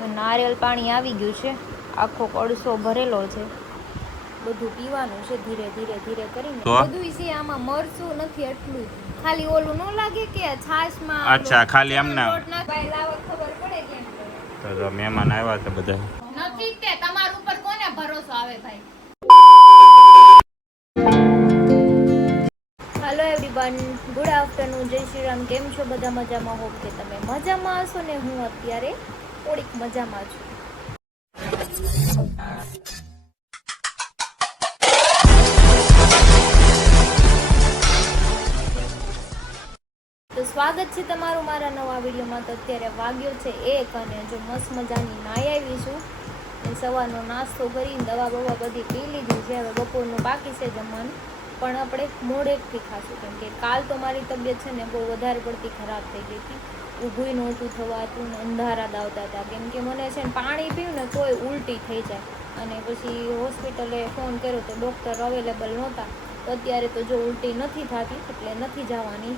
નારિયેળ પાણી આવી ગયું છે, આખો કળસો ભરેલો છે, બધું પીવાનું છે ધીરે ધીરે ધીરે કરીને. બધું છે આમાં, મરચું નથી એટલું, ખાલી ઓલું ન લાગે કે છાશમાં. અચ્છા, ખાલી એમ ના ભાઈ લાવો ખબર પડે કેમ. તો મહેમાન આવ્યા છે બધા. નથી તે તમારા ઉપર કોને ભરોસો આવે ભાઈ. હેલો એવરીવન, ગુડ આફ્ટરનૂન, જય શ્રી રામ. કેમ છો બધા? મજામાં? હોપ કે તમે મજામાં હશો ને હું અત્યારે થોડીક મજામાં છું. તો સ્વાગત છે તમારું મારા નવા વિડીયોમાં. તો અત્યારે વાગ્યો છે 1 અને જો મસ્ત મજાની નાઈ આવી છું. સવારનો નાસ્તો કરીને દવા બવા બધી પી લીધી છે. હવે બપોરનું બાકી છે જમવાનું, પણ આપણે મોડેકથી ખાશું, કેમ કે કાલ તો મારી તબિયત છે ને બહુ વધારે પડતી ખરાબ થઈ ગઈ હતી. ઊભું નહોતું થવાતું ને અંધારા દાવતા હતા, કેમ કે મને છે ને પાણી પીવું ને તોય ઉલટી થઈ જાય. અને પછી હોસ્પિટલે ફોન કર્યો તો ડૉક્ટર અવેલેબલ નહોતા. તો અત્યારે તો જો ઉલટી નથી થતી એટલે નથી જવાની,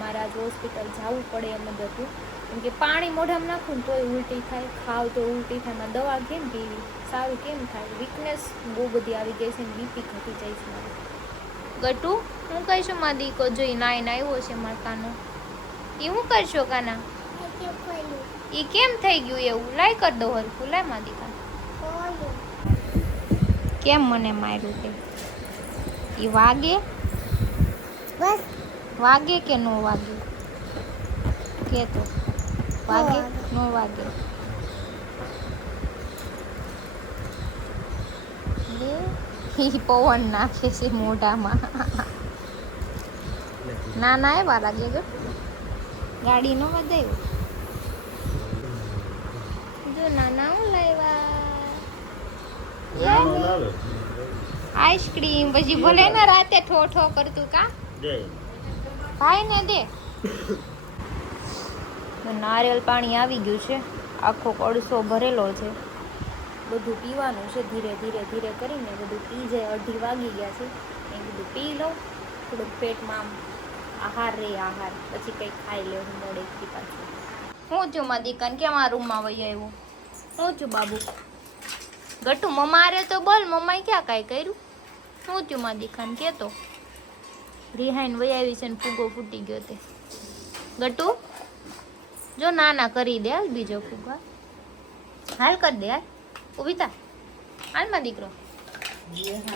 મારે આજે હોસ્પિટલ જવું પડે એમ જ હતું. કેમ કે પાણી મોઢામાં નાખું ને તોય ઉલટી થાય, ખાવ તો ઉલટી થાય. માં દવા કેમ પીવી, સારું કેમ થાય? વીકનેસ બહુ બધી આવી ગઈ છે ને બીપી ઘટી જાય છે મારું. ગટુ હું કહીશું મારા દીકો જોઈ નાઈને આવ્યો છે મારા કાનો. એ હું કરશો કાના? એ કેમ થઈ ગયું એવું? લાઈ કર દો હરખું, લાય મારા દીકા. કેમ મને માર્યું તે? એ વાગે બસ, વાગે કે નો વાગે? કે તો વાગે નો વાગે? પવન નાખે છે મોઢામાં. ના ના એવા લાગે ગો, ગાડી નો વધાયું. જો નાના હું લાવ્યા આઈસ્ક્રીમ. પછી ભલે ને રાતે ઠો કરતું કા ભાઈ ને દે. નારિયેળ પાણી આવી ગયું છે, આખો કળસો ભરેલો છે, બધું પીવાનું છે ધીરે ધીરે ધીરે કરીને. બધું પી જાય, 2:30 વાગી ગયા છે. એ બધું પી લઉં, થોડુંક પેટમાં આહાર રે આહાર, પછી કંઈક ખાઈ લેવું મોડેથી પાછું. હું છું મારા દીકાને કેમ આ રૂમમાં વહી આવ્યું? હું છું બાબુ? ગટુ મમ્મારે તો બોલ, મમ્માએ ક્યાં કાંઈ કર્યું? હું છું મારા દીકાને કહેતો? રિહાઈન વહી આવી છે ને ફૂગો ફૂટી ગયો તે. ગટુ જો ના કરી દે હાલ, બીજો ફૂગા હાલ કરી દે હાલ. ઊભી થા હાલ માં દીકરો.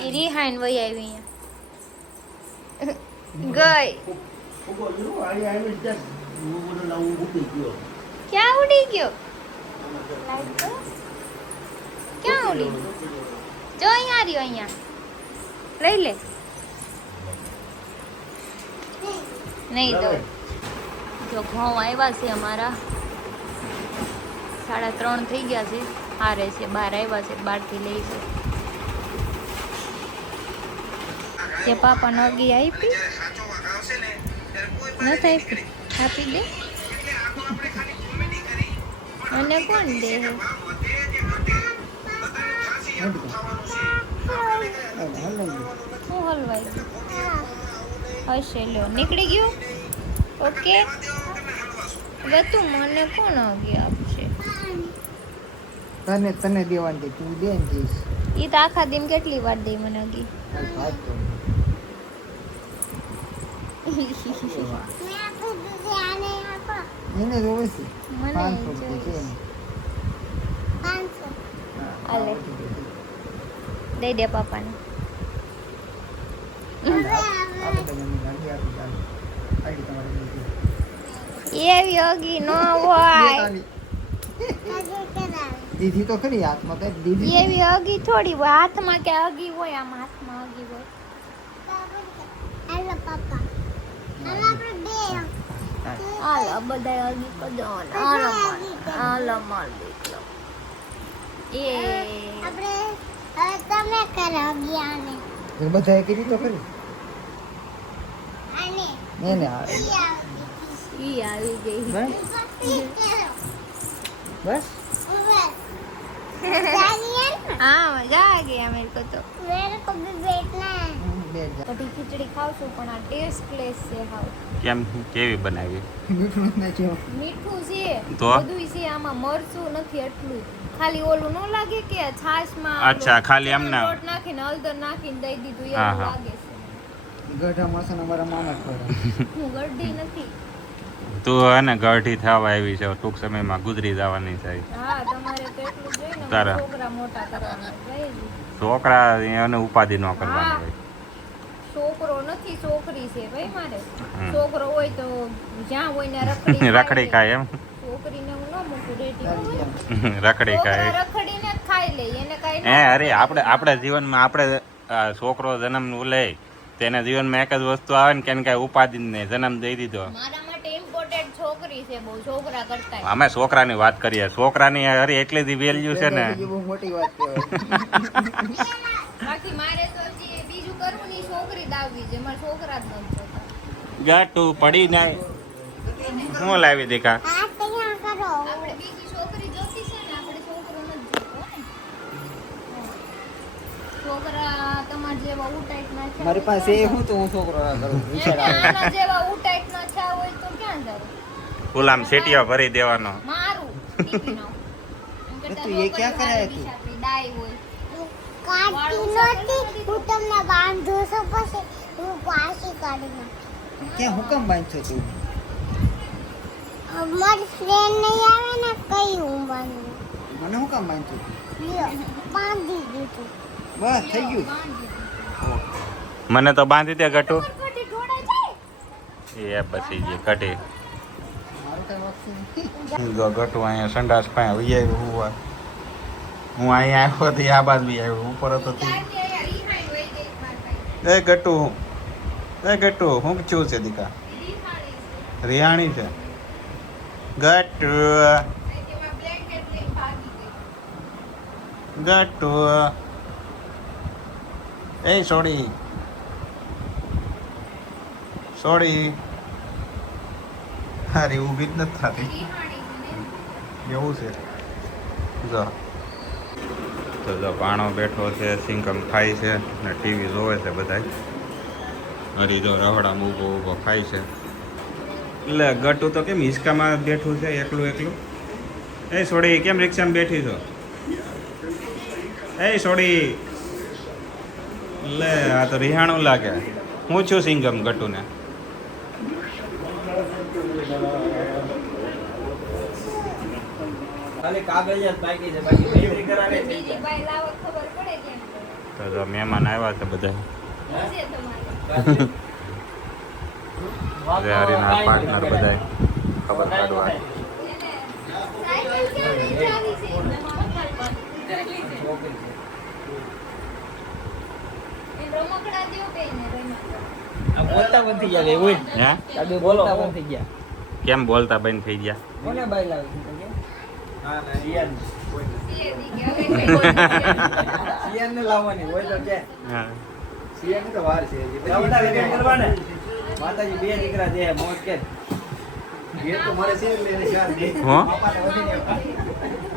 એ રિહાઈન વહી આવી અહીંયા ગઈ. ક્યાં ઉડી ગયો? ક્યાં ઉડી? જો અહીંયા રહ્યો, અહીંયા લઈ લે. નહીં તો જો ઘઉં આવ્યા છે અમારા, 3:30 થઈ ગયા છે. હારે છે, બહાર આવ્યા છે, બહારથી લઈ છે. જે પાપા નગી આપી નથી આપી, આપી દે. અને કોણ દે? શું હલવાઈ હશે? લો નીકળી ગયું. ઓકે, હવે તું મને કોણ આગી આપશે? તને દેવાની તું દે ને જઈશ. એ તો આખા દિન કેટલી વાર દે મને આગી? એને જોઈશ મને 500 હાલે દઈ દે પાપાને. એવી અગી નો હોય, દીધી તો ખરી હાથમાં કઈ દીધી. એવી અગી થોડી હોય હાથમાં, કે અગી હોય આમ હાથમાં અગી હોય. હાલો બધા અગી કદો. હાલો માર દીકરો. એ આપણે હવે તમે કરો અગિયાને. બધાએ કરી તો ખરી. એને આવે ઈ આવી ગઈ. બસ हाँ मजा आ गया मेरे को तो मेरे को भी बैठना है બેઠ જા. કઢી ખીચડી ખાવશું પણ આ ટેસ્ટલેસ છે હાવ કેમ કેવી બનાવી મીઠું નથી નાખ્યું. મીઠું છે તો? બધું છે આમાં મરચું નથી એટલું ખાલી ઓલું ન લાગે કે છાશમાં અચ્છા, ખાલી એમ ના. લોટ નાખીને હળદર નાખીને દઈ દીધું હા, એવું હા. લાગે છે ગઢા માણસો અમારા મામા જ ખવડાવે. હું ગરડી નથી તું હે ને ગઢી થવા આવી છે ટૂંક સમયમાં ગુજરી જવાની છે હા તમારે તો એટલું જોઈએ ને તારા. છોકરા મોટા કરવાના ભાઈ છોકરા એને ઉપાધિ ન કરવાની હોય છોકરો નથી છોકરી છે ભાઈ મારે હમ. છોકરો હોય તો જ્યાં હોય ને રખડી રખડી ખાય એમ છોકરીને હું ન મૂકું રેટી તારી હોય. જેમ. રખડી ખાય છોકરા રખડીને જ ખાઈ લે એને કાંઈ હે ના અરે આપણે જીવનમાં આપણે છોકરો જન્મ લે તેના જીવનમાં એક જ વસ્તુ આવે ને કે એને કાંઈ ઉપાધિ જ નહીં જન્મ દઈ દીધો મારા માટે ઇમ્પોર્ટન્ટ છોકરી છે બહુ છોકરા કરતા અમે છોકરાની વાત કરીએ છોકરાની અરે એટલી જ વેલ્યુ છે ને એ બહુ મોટી વાત કહેવાય. બાકી મારે તો હજી બીજું કરવું ની છોકરી દાવવી છે મારા છોકરા જ નથી જોતા ગાટું પડી જાય હું લાવી દીકા हाथ यहाँ करो આપણે બીજી છોકરી જોતી છે ને આપણે છોકરો નથી જોતો ને છોકરા તમાર જેવા ઉટાઈટ ના છે મારી પાસે એ હું તો હું છોકરો ના કરું. વિચાર આવે. આના જેવા ઉટાઈટ ના છા હોય તો ક્યાં જાવ ફૂલામ સેટિયા ભરી દેવાનો મારું ટીપીનો તું એ ક્યાં કરાય તું? ડાઈ હોય काटी नोटी હું તમને બાંધું છું પછી હું પાછી કાઢી નાખું ક્યાં હુકમ બાંધશો તું? અમારી ફ્રેન્ડ નહીં આવે ને કઈ હું બાંધું મને હું કામ બાંધશું? લ્યો બાંધી દીધું બસ થઈ ગયું. મને તો બાંધી દે ગટુ કટી ઢોળાઈ જાય એ પછી જે કટી મારું કઈ વાગતું નથી. જો ગટુ અહીંયા સંડાસ પાસે વહી આવ્યો હું અહીંયા આવ્યો તો આ બાદ બી આવ્યો ઉપર હતો તે. ત્યાંથી અહીંયા રિહાઈન હોય ગઈ માર પાસે એ ગટુ હું છું છે દીકા રિહાણી છે રિહાણી છે ગટુ એમાં બ્લેન્કેટ લઈને ભાગી ગઈ ગટુ એ સોડી અરે ઊભી જ નથી થતી રિહાણી છે ને એવું છે જો તો જો પાણો બેઠો છે સિંકમ ખાય છે ને ટીવી જોવે છે બધાય હરી જો રહોડામાં ઊભો ઊભો ખાય છે એટલે ગટુ તો કેમ હિંચકામાં બેઠું છે એકલું એ સોડી કેમ રિક્ષામાં બેઠી છો એ સોડી લે આ તો રિહાણું લાગે હું છું સિંગમ ગટુને ખાલી કાગળિયા જ બાકી છે બાકી બેટરી કરાવે છે બીજી બાઈ લાવો ખબર પડે કેમ તો જો મહેમાન આવ્યા છે બધા છે તમારે હવે હરીના પાર્ટનર બધા ખબર કાઢવા એને સાયકલ ક્યાં લઈ જાવી છે એ રમકડા દ્યો બેયને રમકડા આ બોલતા બંધ થઈ ગયા હોય હે આ બે બોલતા બંધ થઈ ગયા કેમ બોલતા બંધ થઈ ગયા કોને બાઈ લાવી છે કે? હા ના રિયાન સીએ દી કે હવે કઈ સિયાન ને લાવવાની હોય તો કે હા. સિયાન ની તો વાર છે હજી. બધા વેકેટ કરવાને માતાજી બે દીકરા દે મોજ કે ઘેર તો મારે છે એટલે એને શાન દે. હું બાપાને વધીને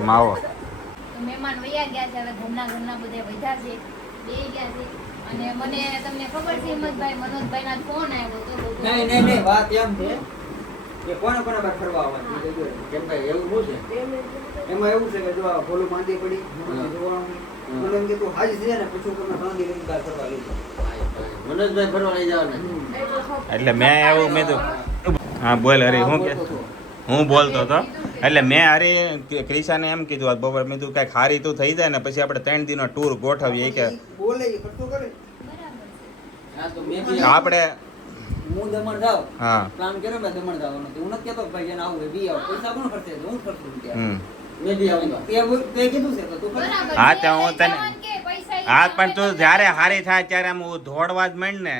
માવો મહેમાન વયા ગયા છે હવે ઘરના બધા વધ્યા છે બે ગયા છે અને મને તમને ખબર છે હિંમતભાઈ મનોજભાઈ ના ફોન આવ્યો તો નહીં વાત એમ છે કે કોને બાર ફરવા આવવાનું એ જોજો. કેમ કે એવું શું છે એમાં એવું છે કે જો આ ભોલું માંદી પડી જોવાનું મને એમ કે તું હાજી છે ને પૂછું કે મેં માંદી લઈને બહાર ફરવા લઈ જાઉં. મનોજભાઈ ફરવા લઈ જવાના એટલે મેં એવું મેં તો હા બોલ હરી હું કે હું બોલતો હતો એટલે મેં હરી ક્રિશાને એમ કીધું આજ બપોર મેં તું કાંઈક હારી તું થઈ જાય ને પછી આપણે 3 દિનનો ટૂર ગોઠવીએ કે બોલે એ ખર્ચો કરે હા તો મેં બી આપણે હું દમણ જાઉં હા પ્લાન કર્યો મેં દમણ જવાનો હું નથી કહેતો કે ભાઈ એને આવું બી આવ પૈસા કોણ ખર્ચે છે? હું ખર્ચું ત્યાં હમ મેં બી આવું તે કીધું છે તો તું ખર્ચ. બરાબર હા, છે. તો હું તને- જવાન કે પૈસા ઈ હા પણ આપે તું તો જ્યારે હારી થાય ત્યારે આમ દોડવા જ માંડ ને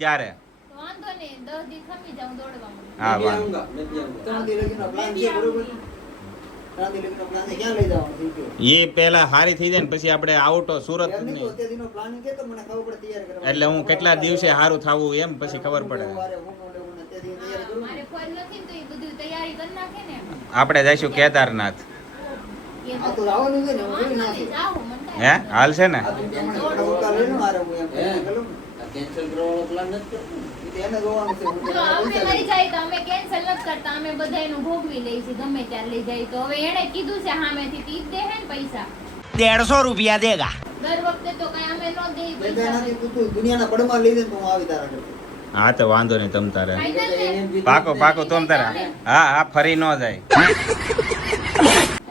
ત્યારે વાંધો નહીં 10 દી ખમી જાઉં દોડવામાં હા મેં બી વાંધો. આવુંગા. મેં બી આવું 3 દી લગીનો પ્લાન છે બરોબર 3 દી લગીનો પ્લાન છે ક્યાં લઈ જવાનું છે કયો? એ પેલા હારી થઈ જાય ને પછી આપણે આઉટો સુરત જ એમ નહીં તો નહીં તે દીનો પ્લાનિંગ કે તો મને ખબર પડે તૈયાર કરવા એટલે હું કેટલા દિવસે હારું થવું એમ પછી ખબર પડે વારે હું લેવું ને તે દી તૈયાર કરું મારે ફર નથી ને તો એ બધું તૈયારી કરી નાખે ને આપણે જઈશું કેદારનાથ એ આ તો આવવાનું છે ને હું જોઈ વાંધો નાખી નહીં, જાઓ, મને કાંઈ હે વાંધો હાલ છે ને આ તું પ્રમાણે કપડાં ઉતાર લઈ લો મારે હું એમ હે? કરું આ કેન્સલ કરવાનો પ્લાન નથી કરતો? ને તો એને જોવાનું છે હું નહીં. જો અમને લઈ જાય તો અમે કેન્સલ નથી કરતા, અમે બધા એનું ભોગવી લઈએ છીએ ગમે ત્યારે લઈ જાય તો. હવે એણે કીધું છે સામેથી ઈ જ દે હે ને પૈસા. 150 रुपया देगा। દર વખતે તો કઈ અમે ન દઈએ બે પૈસા. નથી તું દુનિયાના પડમાં લઈ દે ને તો હું આવી તારા કરતો હા તો વાંધો નહીં તમ તારે ફાઇનલ ને? એને એમ કીધું પાકો પાકો તમ તારે હા હા ફરી ન જાય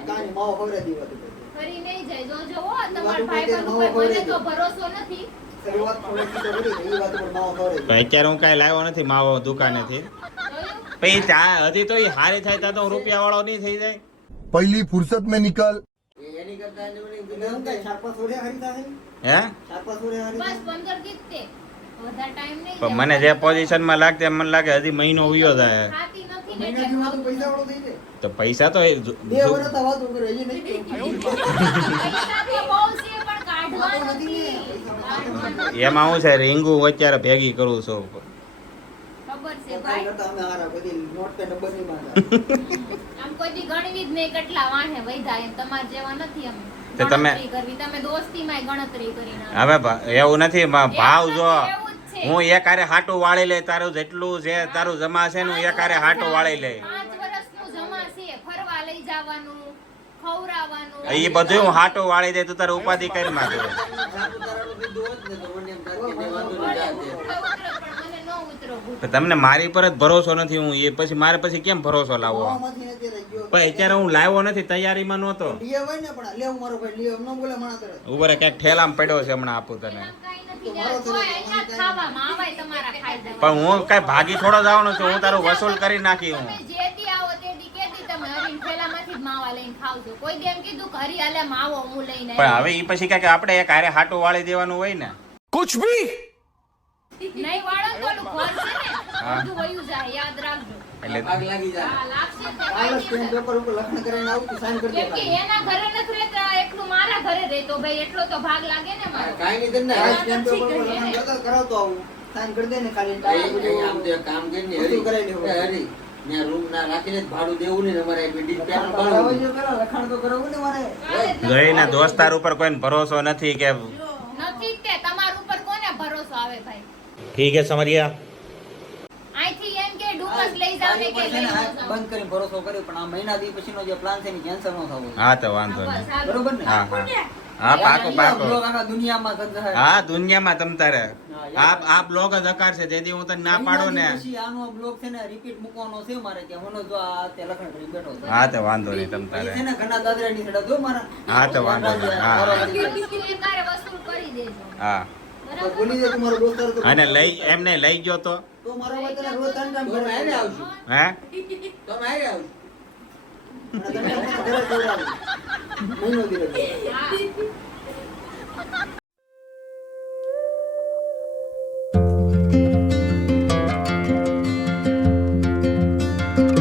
કાંઈ માવો ખવડાવી દીવા તું ફરી નહીં જાય. જો જો હો, તમારા ભાઈબંધ ઉપર મને તો ભરોસો નથી. શરૂઆત થોડીક તો કરી એ વાત ઉપર માવો ખવડાવી તો અત્યારે હું કાંઈ લાવ્યો નથી માવો દુકાનેથી જોયું? પછી ત્યાં હજી તો એ હારી થાય ત્યાં તો રૂપિયા વાળો નહીં થઈ જાય पहली फुर्सत में निकल એની કરતા એને ઓલી એટલે એમ કાંઈ 4-5 વર્ષે હરીતા છે હે 4-5 વર્ષે હરીતા બસ 15 દી જ તે. વધારે ટાઈમ નહીં પણ જાય. મને જે પોઝિશનમાં લાગતી એમ મને લાગે હજી મહિનો ઉયો જાય ખાતી નથી ને મહિનાથી એટલે વાતો પૈસા વાળો થઈ જાય તો પૈસા તો એ 2 વર્ષ તો વાતો કરે હજી નહીં પૈસા તો બહુ છે પણ કાઢવા વાતો નથી. નથી કાઢવા નથી. એમાં હું છે રીંગુ અત્યારે ભેગી કરું છું ખબર છે કાંઈ ભાઈ. કરતા અમે હારા બધી નોટ કે નંબર નહીં બાંધા આમ કોઈ દી ગણવી જ નહીં કેટલા વાહે વૈધા એમ. તમારે જેવા નથી અમે. તો તમે- ગણતરી કરવી. તમે દોસ્તીમાંય ગણતરી કરી નાખો. હવે એવું નથી ભાવ જો એવું જ છે. હું એક હારે હાટું વાળી લે તારું જેટલું છે તારું જમા છે ને હું એક હારે હાટું વાળી લે 5 વર્ષનું જમા છે. ફરવા લઈ જવાનું, ખવડાવવાનું. એ બધું હું હાટું વાળી દે તું તારું ઉપાધિ કરી નાખે સાપુતારાનું કીધું હોત ને તો મને એમ થાત કે બે વાંધો નહીં ભલે જાતે. ઉતરો પણ મને ન ઉતરો ભૂત. તો તમને મારી પર જ ભરોસો નથી હું એ પછી મારે પછી કેમ ભરોસો લાવવો ગોવામાંથી અત્યારે ગયો પણ અત્યારે હું લાવ્યો નથી તૈયારીમાં નહોતો લીએ હોય ને પણ લેવું મારો ભાઈ લીએ એમ ન બોલે માણા તરત ઉપર ક્યાંક ઠેલામાં પડ્યો છે હમણાં આપું તને એમ કાંઈ નથી. ત્યારે તોય અહીંયા જ ખાવામાં આવાય તમારા ફાયદા. પણ હું કઈ ભાગી થોડો જવાનો છું હું તારું વસૂલ કરી નાખી હું તમે જે દી આવો તે દી કે દી તમે હરીને થેલામાંથી જ માવા લઈને ખાવજો. કોઈ દી એમ કીધું કે હરી હાલે માવો હું લઈને પણ આવી. હવે એ પછી કાંઈક આપણે એક હારે હાટું વાળી દેવાનું હોય ને कुछ भी નહીં વાળો તો ઓલું ઘર છે ને હા. બધું વયું જાય યાદ રાખજો. એટલે આગ લાગી જાય હા, લાગશે જ તે કાલ જ કાંઈ પેન નહીં. પેપર ઉપર લખણ કરીને આવું તો સાઈન કરી દે કેમ કે એના ઘરે નથી રહેતા એટલું મારા ઘરે રહેતો ભાઈ એટલો તો ભાગ લાગે ને મારો. કાંઈ નહીં તને કાલ પેન પેપર ઉપર લખણ કરતા કરાવતો આવું સાઈન કરી દે ને ખાલી આમ તો એક કામ કરીને બધું હરી કરાવી દેવું. એ હરી ત્યાં રૂમ ના રાખીને જ ભાડું દેવું નહીં ને અમારે બીડી પેનલ લખાણ ભાડું જો પેલા લખાણ તો કરાવવું ને મારે કાલે જ જોઈને દોસ્તાર ઉપર કોઈને ભરોસો નથી કે નથી જ તે તમારા ઉપર કોને ભરોસો આવે ભાઈ. ઠીક હે સમરિયા અહીંથી એમ કે ડુમસ લઈ જાવ ને કે લઈ ન જાવ. બંધ કરીને ભરોસો કર્યો પણ આ મહિના દી પછીનો જે પ્લાન છે ને કેન્સલ ન થવો હા તો વાંધો બસ, નહીં હાલો. બરોબર ને હા હા હા પાકો પાકો બ્લોગ આખા દુનિયામાં ગંધાય. હા દુનિયામાં તમ તારે આ બ્લોગ જ અકાર છે જેથી હું તને ના પાડું ને મહિના દી પછી આનો બ્લોગ છે ને રિપીટ મૂકવાનો છે મારે કે હું જો આ તે લખણ કરી બેઠો છું. હા તો વાંધો નહીં તમ એ તારે છે ને ઘણા દાદરાની છેડા જો મારા હા તો વાંધો નહીં હા એ તારે વસૂલ કરી દેજો. હા તો બરાબર? ભૂલી જાય તમારો દોસ્તાર તો અને લઈ એમને લઈ ગયો તો તો મારો ભાઈ તને રોજ ત્રણ ટાઈમ તો ઘરે અમે હારે આવજો. આવશું હે તો અમે હારે આવશું અને ત્રણ ટાઈમ ઘરે ખવડાવું. મહિનો દી રહે. હા.